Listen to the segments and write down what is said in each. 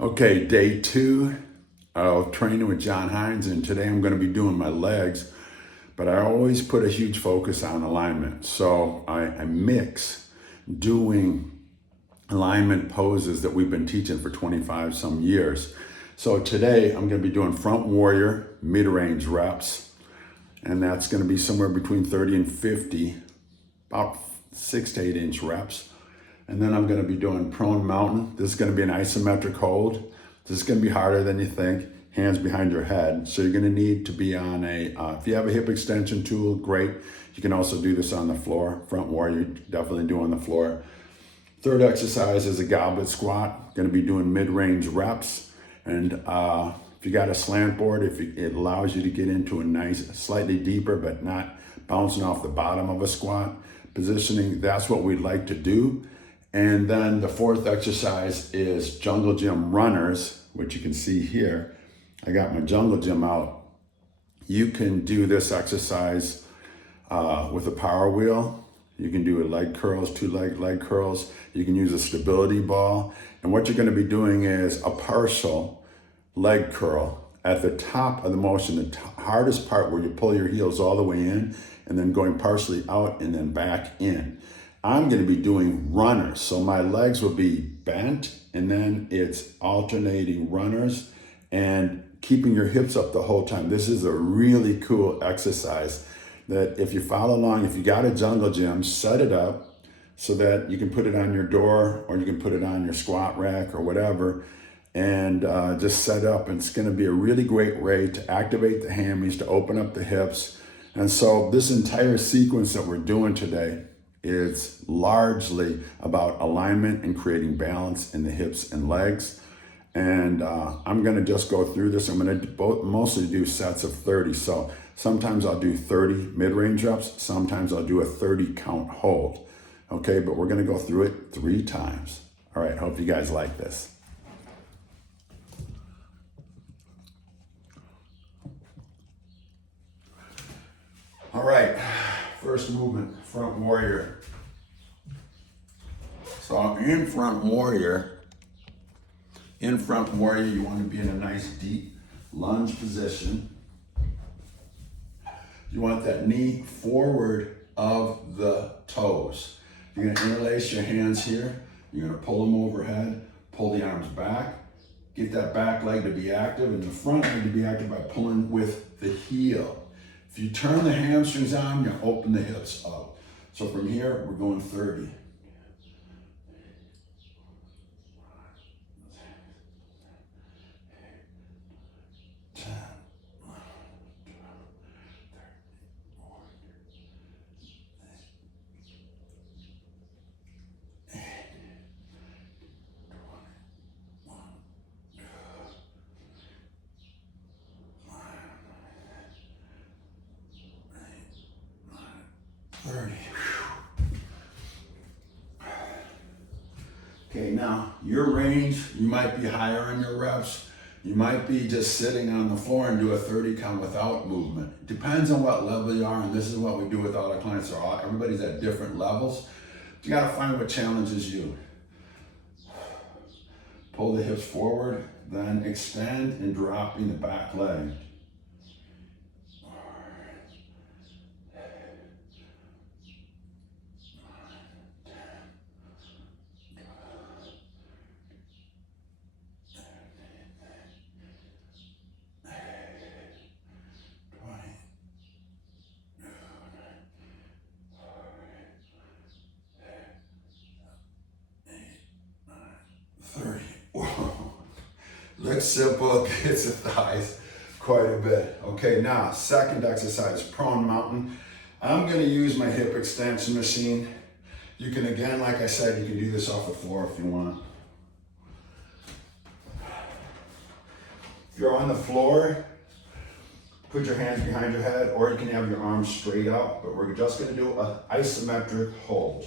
Okay, day 2 of training with Jon Hinds, and today I'm going to be doing my legs, but I always put a huge focus on alignment. So I mix doing alignment poses that we've been teaching for 25 some years. So today I'm going to be doing front warrior mid-range reps, and that's going to be somewhere between 30 and 50, about 6 to 8 inch reps. And then I'm going to be doing prone mountain. This is going to be an isometric hold. This is going to be harder than you think. Hands behind your head. So you're going to need to be on if you have a hip extension tool, great. You can also do this on the floor. Front warrior, definitely do on the floor. Third exercise is a goblet squat. Going to be doing mid-range reps. And if you got a slant board, it allows you to get into a nice, slightly deeper, but not bouncing off the bottom of a squat positioning. That's what we'd like to do. And then the fourth exercise is jungle gym runners, which you can see here. I got my jungle gym out. You can do this exercise with a power wheel. You can do a leg curls, two leg curls. You can use a stability ball. And what you're going to be doing is a partial leg curl at the top of the motion, the hardest part where you pull your heels all the way in and then going partially out and then back in. I'm going to be doing runners. So my legs will be bent and then it's alternating runners and keeping your hips up the whole time. This is a really cool exercise that if you follow along, if you got a jungle gym, set it up so that you can put it on your door or you can put it on your squat rack or whatever and just set up. And it's going to be a really great way to activate the hammies, to open up the hips. And so this entire sequence that we're doing today is largely about alignment and creating balance in the hips and legs. And I'm going to just go through this. I'm going to mostly do sets of 30. So sometimes I'll do 30 mid-range reps. Sometimes I'll do a 30 count hold. Okay, but we're going to go through it 3 times. All right, hope you guys like this. All right, first movement, front warrior. So in front warrior, you want to be in a nice deep lunge position. You want that knee forward of the toes. You're going to interlace your hands here. You're going to pull them overhead, pull the arms back, get that back leg to be active, and the front leg to be active by pulling with the heel. If you turn the hamstrings on, you open the hips up. So from here, we're going 30. Okay, now your range, you might be higher on your reps. You might be just sitting on the floor and do a 30 count without movement. Depends on what level you are, and this is what we do with all our clients. So everybody's at different levels. You gotta find what challenges you. Pull the hips forward, then extend and dropping the back leg. Looks simple, gets the thighs quite a bit. Okay, now second exercise, prone mountain. I'm gonna use my hip extension machine. You can, again, like I said, you can do this off the floor if you want. If you're on the floor, put your hands behind your head, or you can have your arms straight up, but we're just gonna do an isometric hold.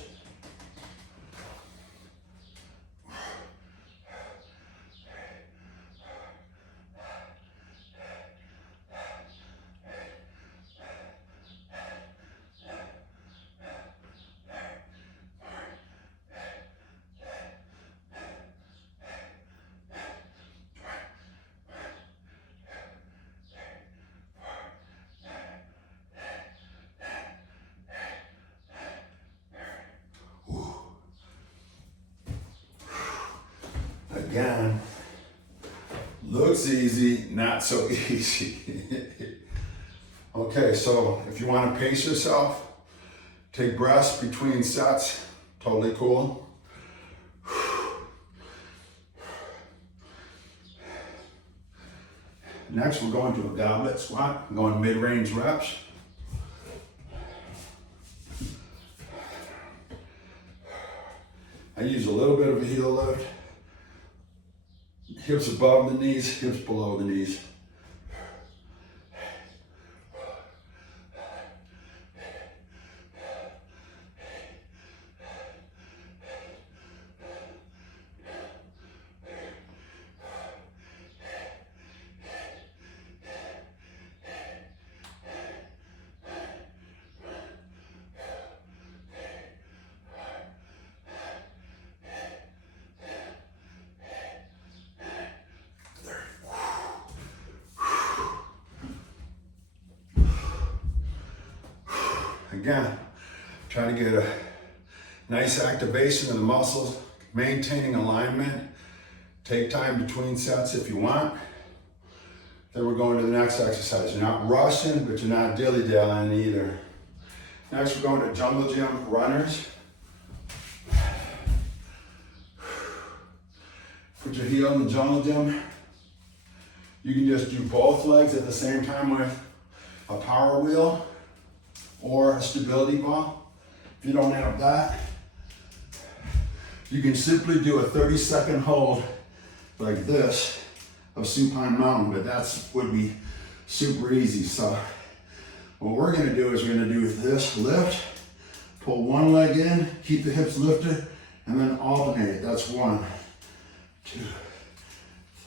again. Looks easy, not so easy. Okay, so if you want to pace yourself, take breaths between sets, totally cool. Next, we're going to a goblet squat. I'm going mid-range reps. I use a little bit of a heel lift. Hips above the knees, hips below the knees. Again, try to get a nice activation of the muscles, maintaining alignment. Take time between sets if you want. Then we're going to the next exercise. You're not rushing, but you're not dilly-dallying either. Next, we're going to jungle gym runners. Put your heel in the jungle gym. You can just do both legs at the same time with a power wheel or a stability ball. If you don't have that, you can simply do a 30-second hold like this of supine mountain, but that's would be super easy. So what we're gonna do is we're gonna do this lift, pull one leg in, keep the hips lifted, and then alternate. That's 1, 2,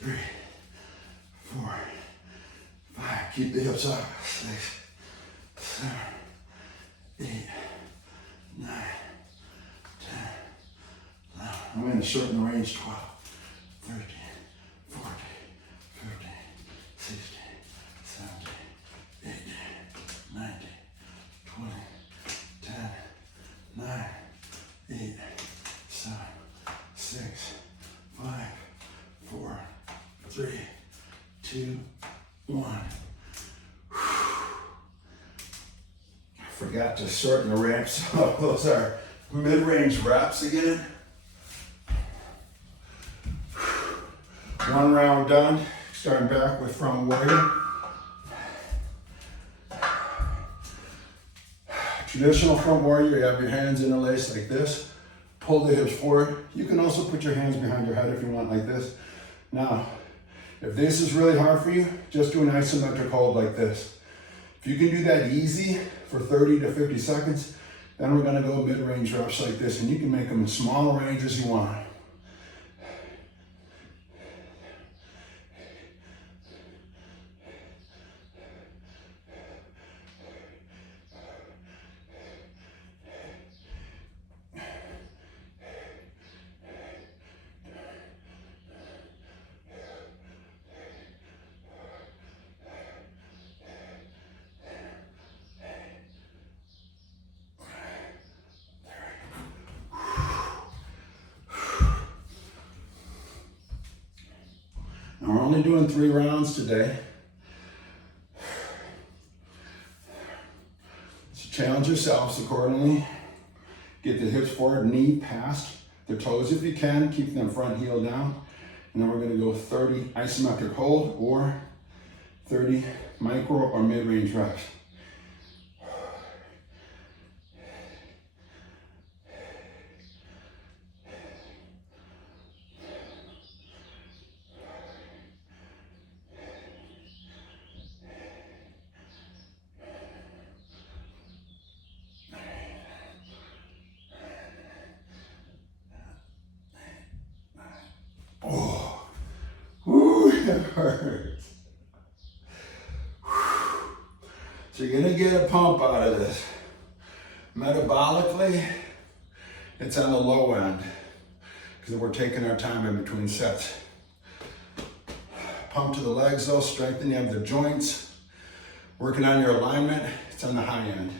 3, 4, 5. Keep the hips up. 6, 7, 8, 9, 10, 11. I'm going to shorten the range. 12, 13, 14, 15, 16, 17, 18, 19, 20, 10, 9, 8, 7, 6, 5, 4, 3, 2, 1. Forgot to shorten the reps. So those are mid-range reps again. One round done. Starting back with front warrior. Traditional front warrior, you have your hands interlaced like this. Pull the hips forward. You can also put your hands behind your head if you want, like this. Now, if this is really hard for you, just do an isometric hold like this. If you can do that easy for 30 to 50 seconds, then we're gonna go mid-range reps like this, and you can make them as small a range as you want. Now we're only doing 3 rounds today. So challenge yourselves accordingly. Get the hips forward, knee past the toes if you can. Keep them front heel down. And then we're going to go 30 isometric hold or 30 micro or mid-range reps. It hurts. So you're gonna get a pump out of this. Metabolically, it's on the low end because we're taking our time in between sets. Pump to the legs though, strengthening of the joints, working on your alignment, it's on the high end.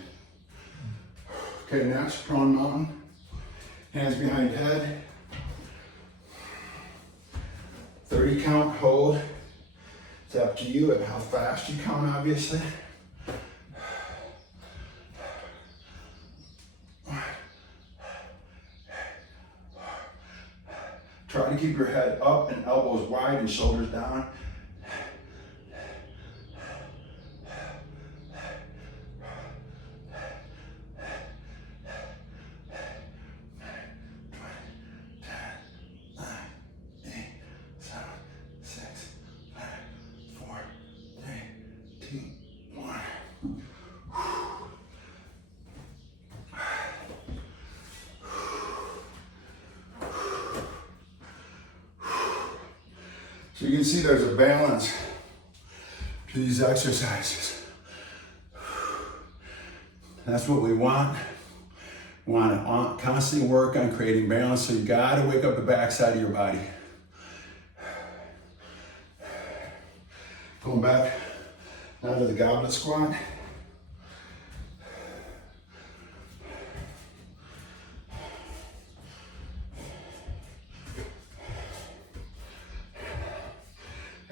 Okay, next, prone mountain. Hands behind head. 30 count hold. It's up to you at how fast you count, obviously. Try to keep your head up and elbows wide and shoulders down. So you can see there's a balance to these exercises. That's what we want. We want to constantly work on creating balance, so you gotta wake up the backside of your body. Going back now to the goblet squat.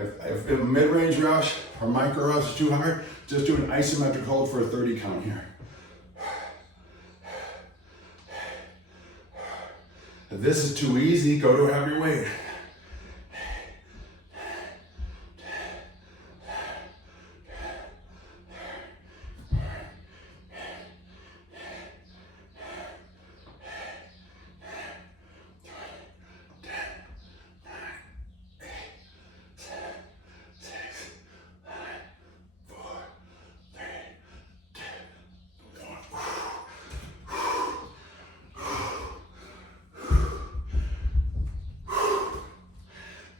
If a mid-range rush or micro rush is too hard, just do an isometric hold for a 30 count here. If this is too easy, go to a heavier weight.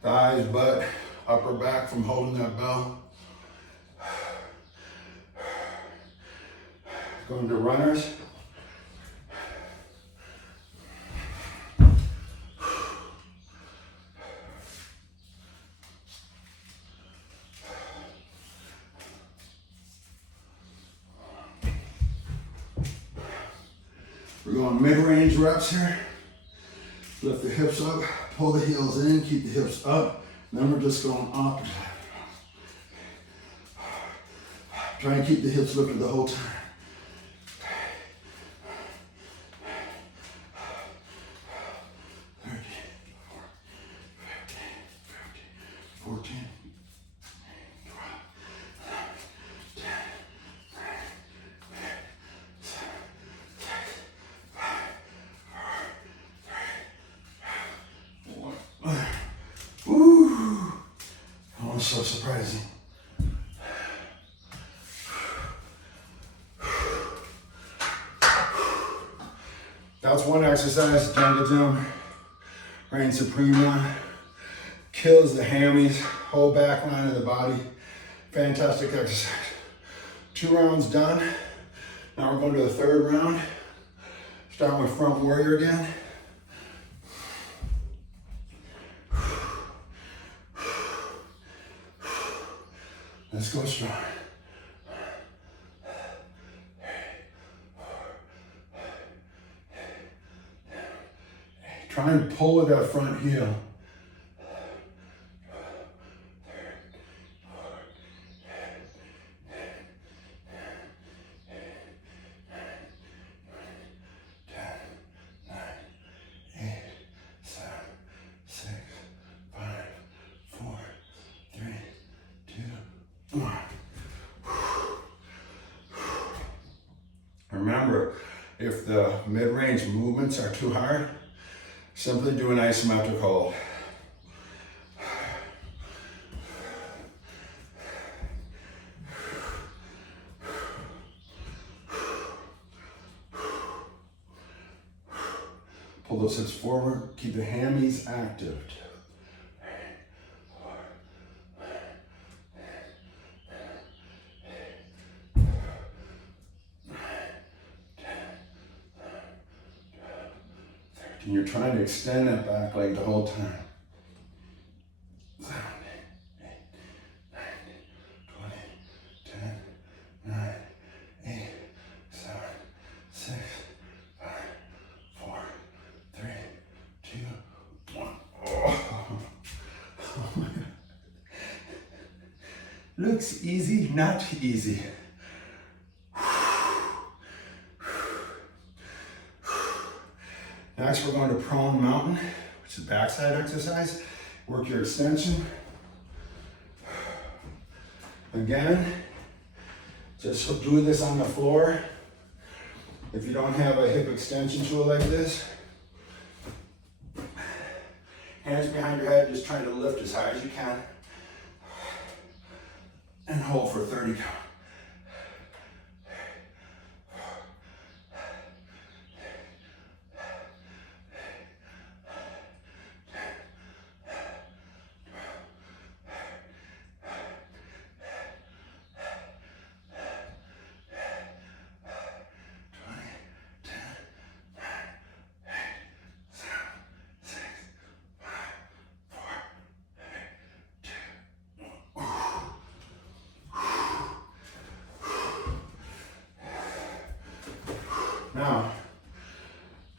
Thighs, butt, upper back from holding that bell. Going to runners. We're going mid-range reps here. Lift the hips up, pull the heels in, keep the hips up. Then we're just going up. Try and keep the hips lifted the whole time. 13, 14, 12, 10, 9, 8, 7, 6, 5, 4, 3, 2, 1. Woo! That was so surprising. That's one exercise, jungle jump, reign supreme one. Kills the hammies, whole back line of the body. Fantastic exercise. 2 rounds done. Now we're going to the 3rd round. Starting with front warrior again. Let's go strong. Try and pull with that front heel. Remember, if the mid-range movements are too hard, simply do an isometric hold. Pull those hips forward, keep the hammies active. And you're trying to extend that back leg the whole time. 7, 8, 9, 20, 10, 9, 8, 7, 6, 5, 4, 3, 2, 1. Oh Looks easy, not easy. Next, we're going to prone mountain, which is backside exercise. Work your extension. Again, just do this on the floor. If you don't have a hip extension tool like this, hands behind your head, just trying to lift as high as you can. And hold for 30 count. Now,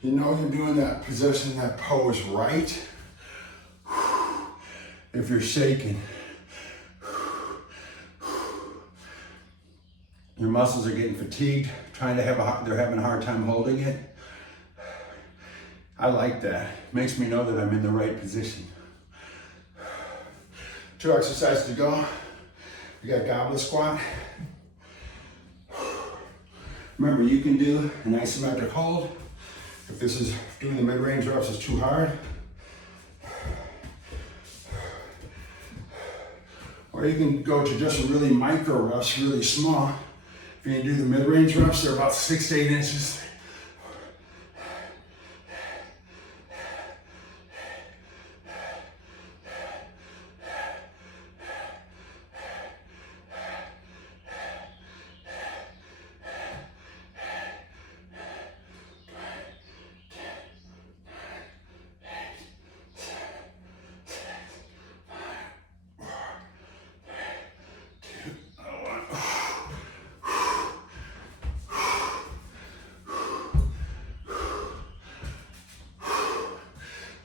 you know you're doing that position, that pose right. If you're shaking, your muscles are getting fatigued, they're having a hard time holding it. I like that. Makes me know that I'm in the right position. 2 exercises to go. We got goblet squat. Remember, you can do an isometric hold. If this is doing the mid-range reps is too hard. Or you can go to just really micro reps, really small. If you do the mid-range reps, they're about 6 to 8 inches.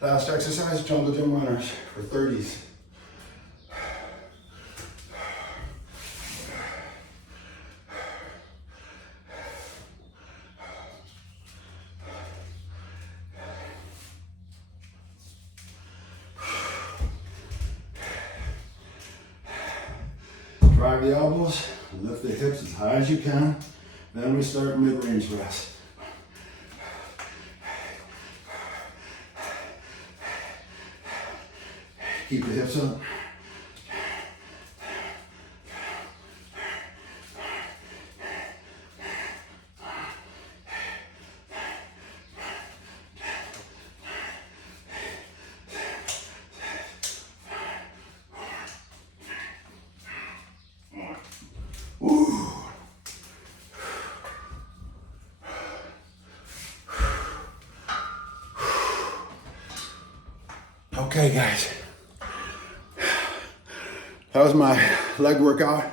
Last exercise, jungle gym runners for 30s. Drive the elbows, lift the hips as high as you can. Then we start mid-range rest. Keep the hips up. Ooh. Okay, guys. That was my leg workout.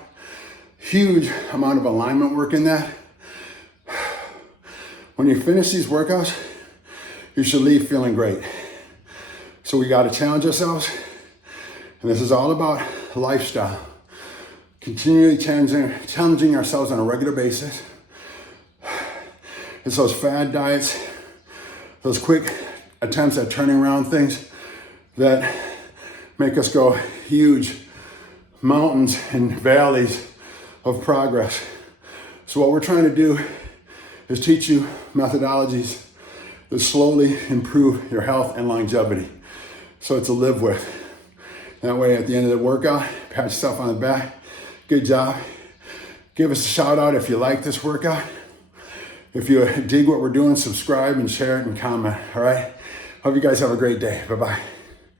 Huge amount of alignment work in that. When you finish these workouts, you should leave feeling great. So we got to challenge ourselves. And this is all about lifestyle. Continually challenging ourselves on a regular basis. It's those fad diets, those quick attempts at turning around things that make us go huge mountains and valleys of progress. So what we're trying to do is teach you methodologies that slowly improve your health and longevity. So to live with. That way at the end of the workout, pat yourself on the back. Good job. Give us a shout out if you like this workout. If you dig what we're doing, subscribe and share it and comment, all right? Hope you guys have a great day. Bye-bye.